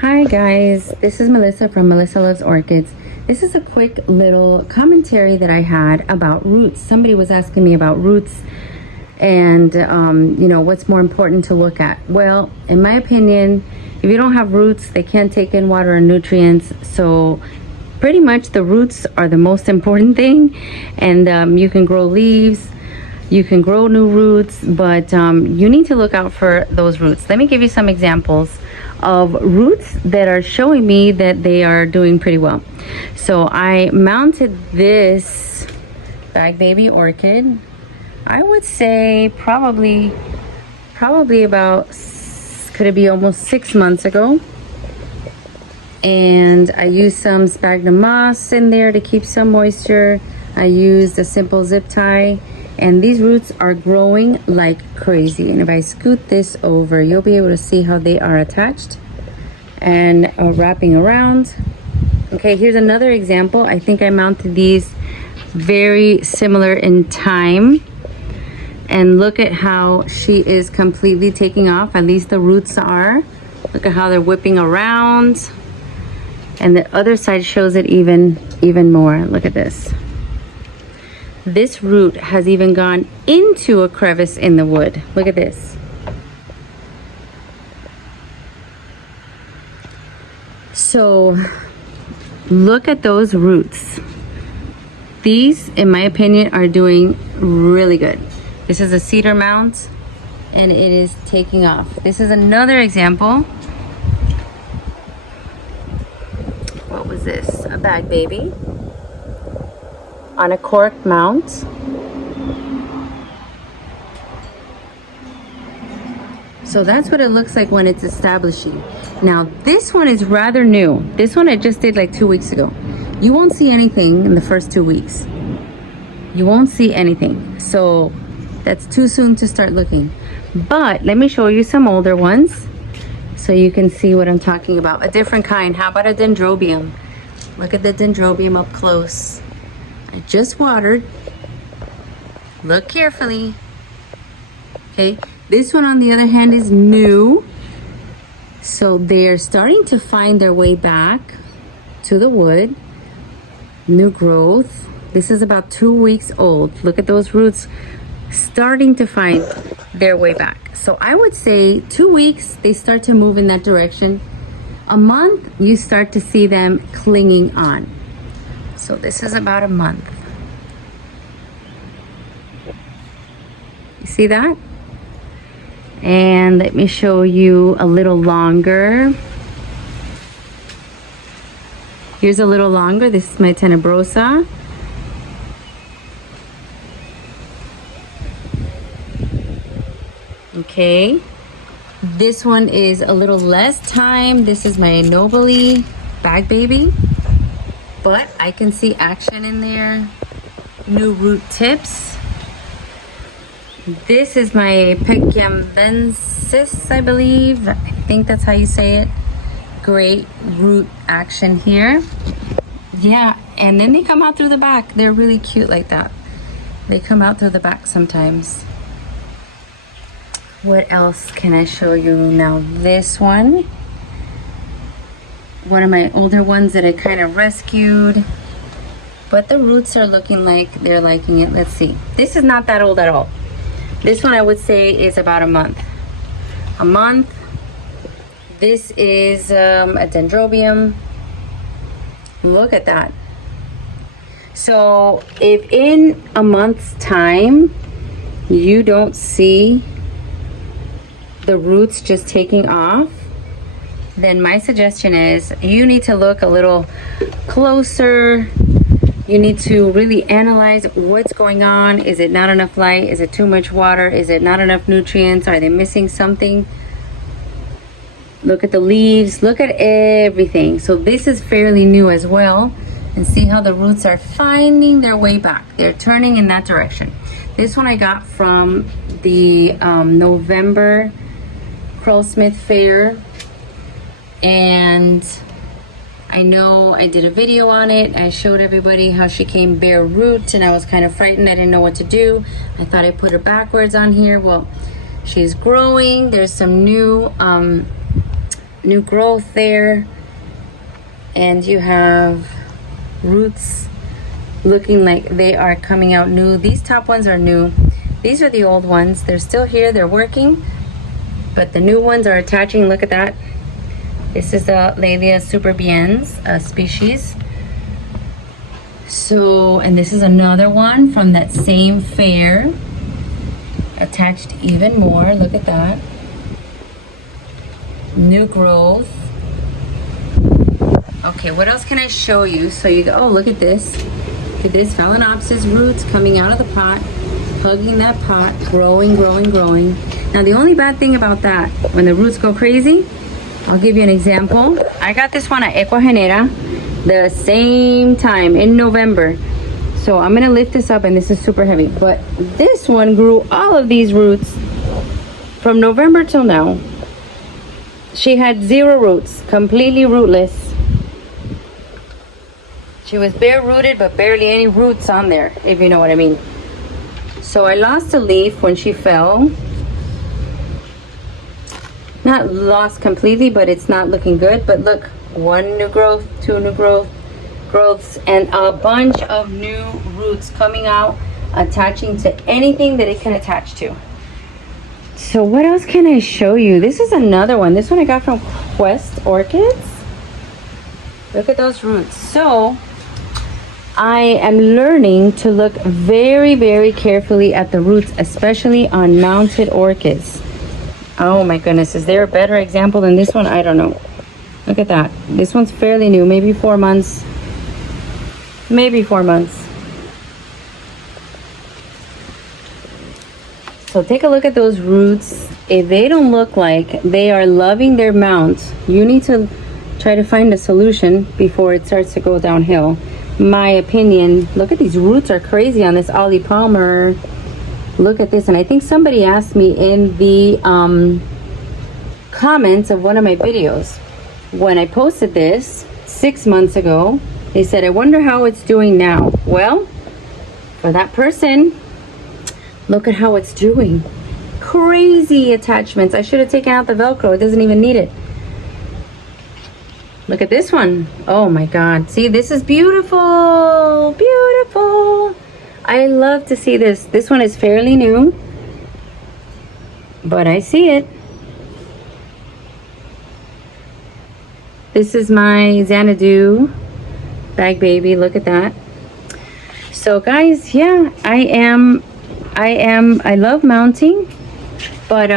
Hi guys, this is Melissa from Melissa Loves Orchids. This is a quick little commentary that I had about roots. Somebody was asking me about roots and what's more important to look at. Well, in my opinion, if you don't have roots, they can't take in water and nutrients. So pretty much the roots are the most important thing. And you can grow leaves, you can grow new roots, but you need to look out for those roots. Let me give you some examples of roots that are showing me that they are doing pretty well. So I mounted this bag baby orchid, I would say probably about, could it be almost 6 months ago. And I used some sphagnum moss in there to keep some moisture. I used a simple zip tie, and these roots are growing like crazy. And if I scoot this over, you'll be able to see how they are attached and wrapping around. Okay, here's another example. I think I mounted these very similar in time, and look at how she is completely taking off. At least the roots are. Look at how they're whipping around, and the other side shows it even more. Look at this. This root has even gone into a crevice in the wood. Look at this. So look at those roots. These, in my opinion, are doing really good. This is a cedar mount, and it is taking off. This is another example. What was this? A bag baby on a cork mount. So that's what it looks like when it's establishing. Now this one is rather new. This one I just did like 2 weeks ago. You won't see anything in the first 2 weeks. You won't see anything. So that's too soon to start looking. But let me show you some older ones so you can see what I'm talking about. A different kind. How about a dendrobium? Look at the dendrobium up close. I just watered. Look carefully. Okay, this one on the other hand is new. So they're starting to find their way back to the wood. New growth. This is about 2 weeks old. Look at those roots starting to find their way back. So I would say 2 weeks, they start to move in that direction. A month, you start to see them clinging on. So this is about a month. You see that? And let me show you a little longer. Here's a little longer. This is my tenebrosa. Okay. This one is a little less time. This is my nobly bag baby. But I can see action in there. New root tips. This is my Pecambensis, I believe. I think that's how you say it. Great root action here. Yeah, and then they come out through the back. They're really cute like that. They come out through the back sometimes. What else can I show you now? This one of my older ones that I kind of rescued, but the roots are looking like they're liking it. Let's see. This is not that old at all. This one I would say is about a month. A month. This is a dendrobium. Look at that. So if in a month's time you don't see the roots just taking off, then my suggestion is you need to look a little closer. You need to really analyze what's going on. Is it not enough light? Is it too much water? Is it not enough nutrients? Are they missing something? Look at the leaves. Look at everything. So this is fairly new as well. And see how the roots are finding their way back. They're turning in that direction. This one I got from the November Smith Fair, and I know I did a video on it. I showed everybody how she came bare root, and I was kind of frightened. I didn't know what to do. I thought I put her backwards on here. Well, she's growing. There's some new new growth there. And you have roots looking like they are coming out new. These top ones are new. These are the old ones. They're still here, they're working, but the new ones are attaching. Look at that. This is the Laelia superbiens species. So, and this is another one from that same fair, attached even more. Look at that. New growth. Okay, what else can I show you? So you go, oh, look at this. Look at this, Phalaenopsis roots coming out of the pot, hugging that pot, growing, growing, growing. Now the only bad thing about that, when the roots go crazy, I'll give you an example. I got this one at Ecuagenera the same time in November. So I'm gonna lift this up, and this is super heavy, but this one grew all of these roots from November till now. She had 0 roots, completely rootless. She was bare rooted, but barely any roots on there, if you know what I mean. So I lost a leaf when she fell. Not lost completely, but it's not looking good. But look, 1 new growth, 2 new growths, and a bunch of new roots coming out, attaching to anything that it can attach to. So what else can I show you? This is another one. This one I got from Quest Orchids. Look at those roots. So I am learning to look very, very carefully at the roots, especially on mounted orchids. Oh my goodness, is there a better example than this one? I don't know. Look at that. This one's fairly new, maybe 4 months. Maybe 4 months. So take a look at those roots. If they don't look like they are loving their mount, you need to try to find a solution before it starts to go downhill. My opinion. Look at these roots, are crazy on this Ollie Palmer. Look at this. And I think somebody asked me in the comments of one of my videos, when I posted this 6 months ago, they said, I wonder how it's doing now. Well, for that person, look at how it's doing. Crazy attachments. I should have taken out the Velcro. It doesn't even need it. Look at this one. Oh my God. See, this is beautiful. Beautiful. I love to see this. This one is fairly new, but I see it. This is my Xanadu bag baby. Look at that. So guys, yeah, I love mounting, but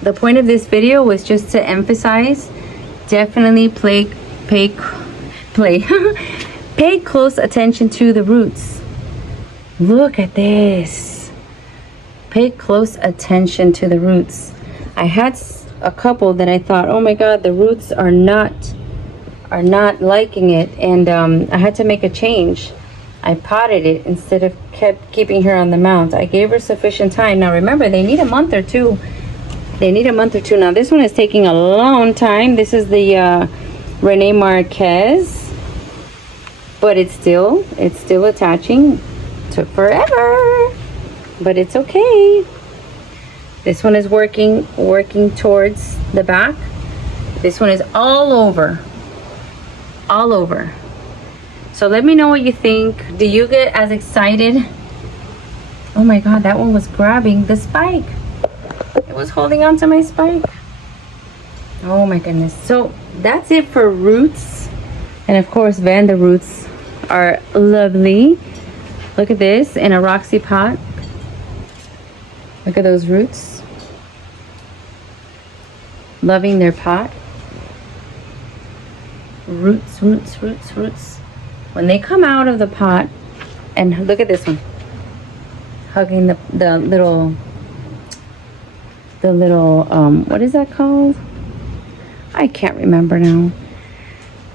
the point of this video was just to emphasize, definitely pay close attention to the roots. Look at this. Pay close attention to the roots. I had a couple that I thought, oh my God, the roots are not liking it, and I had to make a change. I potted it instead of keeping her on the mount. I gave her sufficient time. Now remember, they need a month or two. They need a month or two. Now this one is taking a long time. This is the Rene Marquez, but it's still attaching. Took forever, but it's okay. This one is working towards the back. This one is all over. So let me know what you think. Do you get as excited? Oh my God, that one was grabbing the spike. It was holding on to my spike. Oh my goodness. So that's it for roots. And of course, Vanda roots are lovely. Look at this in a Roxy pot. Look at those roots. Loving their pot. Roots. When they come out of the pot, and look at this one, hugging the little what is that called? I can't remember now.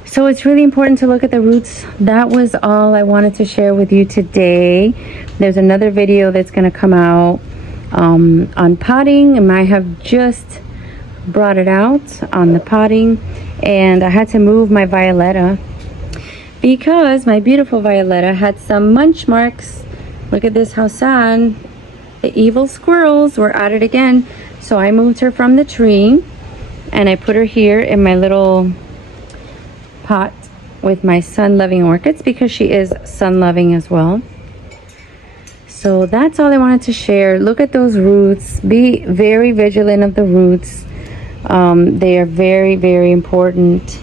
So it's really important to look at the roots. That was all I wanted to share with you today. There's another video that's going to come out on potting, and I have just brought it out on the potting, and I had to move my Violetta because my beautiful Violetta had some munch marks. Look at this, how sad. The evil squirrels were at it again. So I moved her from the tree, And I put her here in my little pot with my sun-loving orchids because she is sun-loving as well. So that's all I wanted to share. Look at those roots. Be very vigilant of the roots. They are very, very important.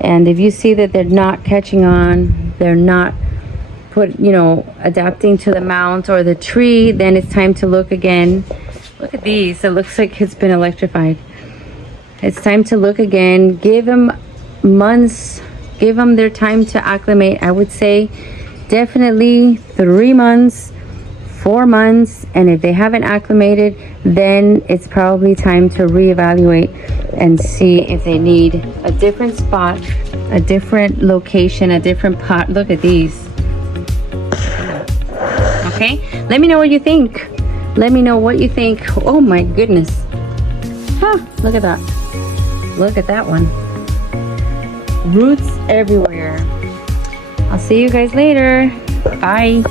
And if you see that they're not catching on, they're not adapting to the mount or the tree, then it's time to look again. Look at these. It looks like it's been electrified. It's time to look again. Give them months. Give them their time to acclimate. I would say definitely 3 months, 4 months. And if they haven't acclimated, then it's probably time to reevaluate and see if they need a different spot, a different location, a different pot. Look at these. Okay, let me know what you think. Let me know what you think. Oh my goodness. Look at that. Look at that one. Roots everywhere. I'll see you guys later. Bye.